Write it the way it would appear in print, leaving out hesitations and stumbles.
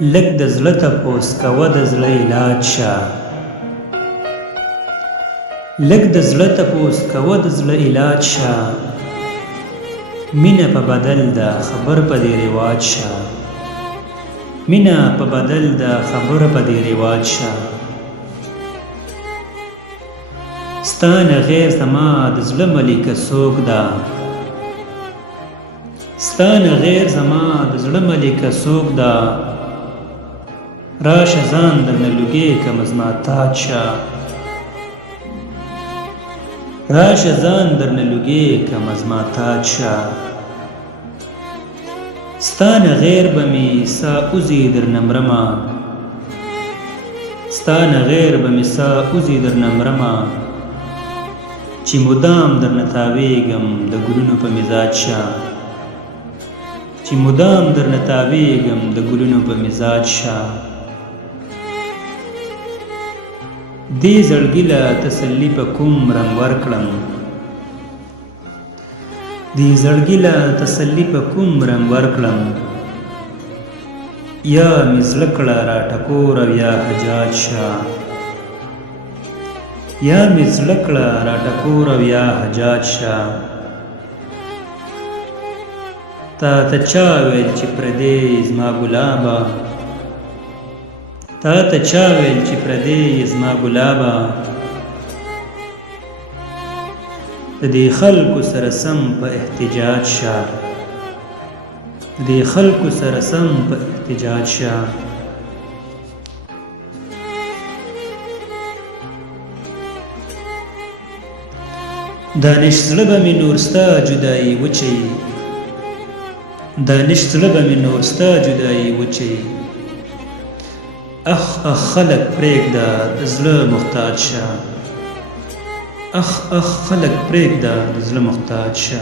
لږ د زړه تپوس کوه د زړه علاج شه لږ د زړه تپوس کوه د زړه علاج شه مینه په بدل ده خبر په دې رواج شه مینه په بدل ده خبر په دې رواج شه ستا نه غیر زما د زړه ملیکه څوک ده ستا نه غیر زما د زړه ملیکه څوک ده راشه ځان درنه لوګی کم زما تاج شه راشه ځان درنه لوګی کم زما تاج شه ستا نه غیر به مې ساه وځي درنه مرمه ستا نه غیر به مې ساه وځي درنه مرمه چې مدام درنه تاویږم د ګلونو په مزاج شه چې مدام درنه تاویږم د ګلونو په مزاج شه دې زړګي له تسلي په کوم رنګ ورکړم دې زړګي له تسلي په کوم رنګ ورکړم یا مې زړه کړه راټکور او یا حجاج شه یا مې زړه کړه راټکور او یا حجاج شه تا ته چا ویل چې پردی زما ګلابه تا ته چا ویل چې پردی زما ګلابه د دې خلکو سره سم په احتجاج شه د دې خلکو سره سم په احتجاج شه دانش زړه به مې نور ستا جدایي وچوي دانش زړه به مې نور ستا جدایي وچوي اخ اخ خلق پرېږده د زړه محتاج شه اخ اخ خلق پرېږده د زړه محتاج شه